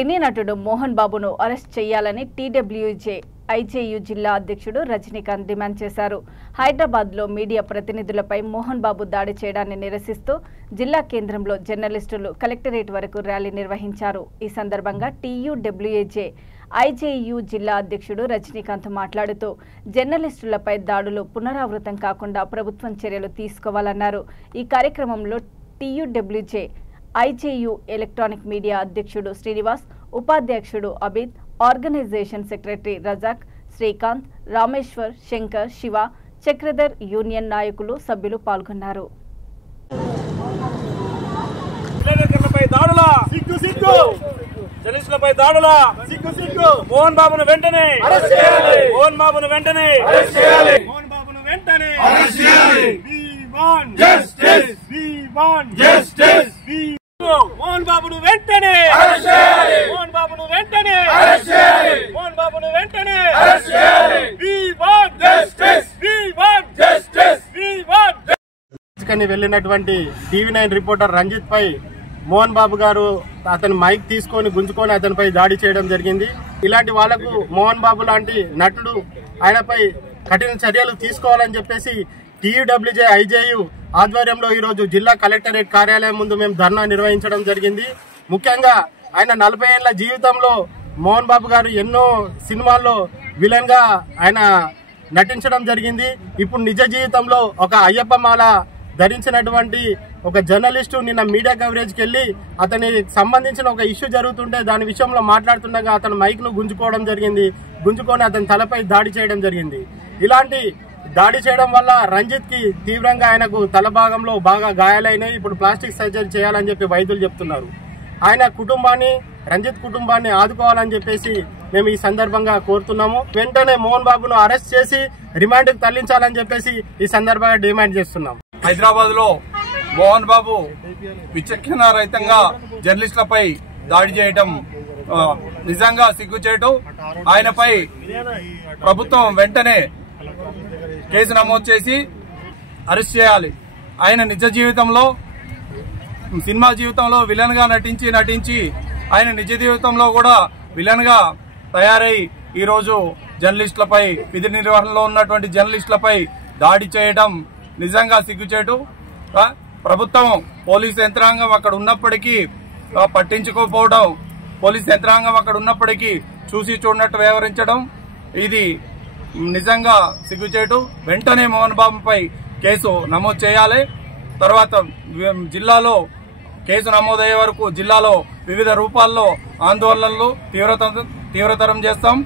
సినీ నటుడు మోహన్ బాబును అరెస్ట్ చేయాలని టీడబ్ల్యూజే ఐజేయూ జిల్లా అధ్యక్షుడు రజనీకాంత్ డిమాండ్ చేశారు. హైదరాబాద్లో మీడియా ప్రతినిధులపై మోహన్ బాబు దాడి చేయడాన్ని నిరసిస్తూ జిల్లా కేంద్రంలో జర్నలిస్టులు కలెక్టరేట్ వరకు ర్యాలీ నిర్వహించారు. ఈ సందర్భంగా టీయూడబ్ల్యూజే ఐజేయూ జిల్లా అధ్యక్షుడు రజనీకాంత్ మాట్లాడుతూ జర్నలిస్టులపై దాడులు పునరావృతం కాకుండా ప్రభుత్వం చర్యలు తీసుకోవాలన్నారు. ఈ కార్యక్రమంలో టీయూడబ్ల్యూజే ఐజేయూ ఎలక్ట్రానిక్ మీడియా అధ్యక్షుడు శ్రీనివాస్, ఉపాధ్యక్షుడు Abid, organisation secretary Razak, Srikanth, Rameshwar, Shankar, Shiva, Chakradhar union నాయకులు, సభ్యులు పాల్గొన్నారు. మోహన్ బాబును వెంటనే మోహన్ బాబును వెంటనే మోహన్ బాబును వెంటనే మోహన్ బాబును వెంటనే మోహన్ బాబును వెంటనే మోహన్ బాబును వెంటనే వెళ్ళినటువంటి టీవీ9 రిపోర్టర్ రంజిత్ పై మోహన్ బాబు గారు అతని మైక్ తీసుకొని గుంజుకొని అతనిపై దాడి చేయడం జరిగింది. ఇలాంటి వాళ్లకు మోహన్ బాబు లాంటి నటుడు ఆయనపై కఠిన చర్యలు తీసుకోవాలని చెప్పేసి టీయూడబ్ల్యూజే ఐజేయూ ఆధ్వర్యంలో ఈరోజు జిల్లా కలెక్టరేట్ కార్యాలయం ముందు మేము ధర్నా నిర్వహించడం జరిగింది. ముఖ్యంగా ఆయన 40 ఏళ్ల జీవితంలో మోహన్ బాబు గారు ఎన్నో సినిమాల్లో విలన్ గా ఆయన నటించడం జరిగింది. ఇప్పుడు నిజ జీవితంలో ఒక అయ్యప్ప మాల ధరించినటువంటి ఒక జర్నలిస్టు నిన్న మీడియా కవరేజ్కి వెళ్లి అతనికి సంబంధించిన ఒక ఇష్యూ జరుగుతుంటే దాని విషయంలో మాట్లాడుతుండగా అతను మైక్ ను గుంజుకోవడం జరిగింది. గుంజుకొని అతని తలపై దాడి చేయడం జరిగింది. ఇలాంటి దాడి చేయడం వల్ల రంజిత్ కి తీవ్రంగా ఆయనకు తల భాగంలో బాగా గాయాలైనాయి. ఇప్పుడు ప్లాస్టిక్ సర్జరీ చేయాలని చెప్పి వైద్యులు చెప్తున్నారు. ఆయన కుటుంబాన్ని, రంజిత్ కుటుంబాన్ని ఆదుకోవాలని చెప్పేసి మేము ఈ సందర్భంగా కోరుతున్నాము. వెంటనే మోహన్ బాబును అరెస్ట్ చేసి రిమాండ్ కు తరలించాలని చెప్పేసి ఈ సందర్భంగా డిమాండ్ చేస్తున్నాం. హైదరాబాద్ లో మోహన్ బాబు విచక్షణ రహితంగా జర్నలిస్టులపై దాడి చేయడం నిజంగా సిగ్గుచేటు. ఆయనపై ప్రభుత్వం వెంటనే కేసు నమోదు చేసి అరెస్ట్ చేయాలి. ఆయన నిజ జీవితంలో, సినిమా జీవితంలో విలన్ గా నటించి ఆయన నిజ జీవితంలో కూడా విలన్ గా తయారై ఈరోజు జర్నలిస్టులపై, విధి నిర్వహణలో ఉన్నటువంటి జర్నలిస్టులపై దాడి చేయడం నిజంగా సిగ్గుచేటు. ప్రభుత్వం, పోలీస్ యంత్రాంగం అక్కడ ఉన్నప్పటికీ పట్టించుకోకపోవడం, పోలీస్ యంత్రాంగం అక్కడ ఉన్నప్పటికీ చూసి చూడనట్టు వ్యవహరించడం ఇది నిజంగా సిగ్గుచేటు. వెంటనే మోహన్ బాబుపై కేసు నమోదు చేయాలి. తర్వాత జిల్లాలో కేసు నమోదయ్యే వరకు జిల్లాలో వివిధ రూపాల్లో ఆందోళనలు తీవ్రతరం చేస్తాం.